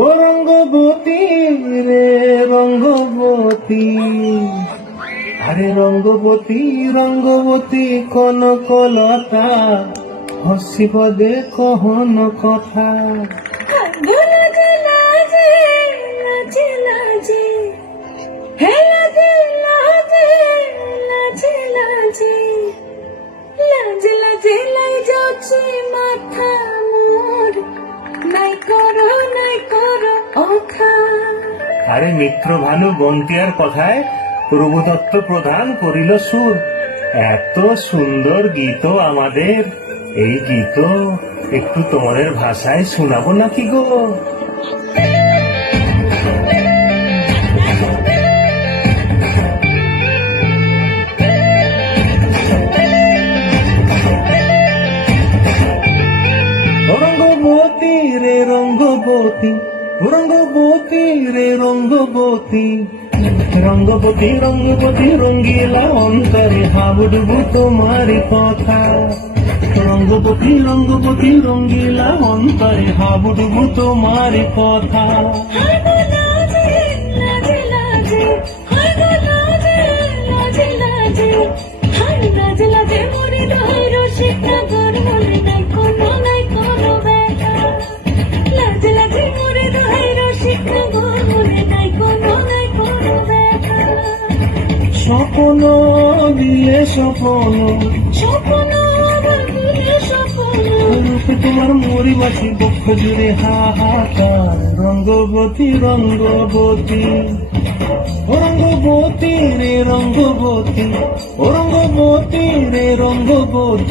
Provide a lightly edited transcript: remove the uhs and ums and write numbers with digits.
ও রঙ্গবতী রে রঙ্গবতী, আরে রঙ্গবতী রঙ্গবতী কনকলতা, হসিব দে কহন কথা। লাজে লাজে লাজে লাজে হে লাজে লাজে লাজে লাজে লাজে লাজে লাই যাচ্ছে মাথা মোর, নাই করো অথা। আরে মিত্র ভানু বন্তিয়ার কথায় প্রভুদত্ত প্রধান করিল সুর। এত সুন্দর গীত আমাদের, এই গীত একটু তোমাদের ভাষায় শোনাবো নাকি গো? রঙ্গবতী রে রঙ্গবতী, রঙ্গবতী রে রঙ্গবতী, রঙ্গবতী রঙ্গবতী রঙ্গিলা অন্তরে হাবুডুবু তোমারি কথা। রঙ্গবতী রঙ্গবতী রঙ্গিলা অন্তরে হাবুডুবু তোমারি কথা। লাজে লাজে লাজে লাজে লাজে লাজে মরে দই রসিক নগর, মনে নাই কোনো ব্যথা। লাজে লাজে মরে দই রসিক নগর, মনে নাই কোনো ব্যথা। স্বপ্ন দিয়ে স্বপ্ন, স্বপ্ন বাঁধিয়ে স্বপ্ন, রূপে তোমার মরিবাসী বক্ষ জুড়ে হাহাকার। রঙ্গবতী রঙ্গবতী, ও রঙ্গবতী রে রঙ্গবতী, ও রঙ্গবতী রে রঙ্গবতী।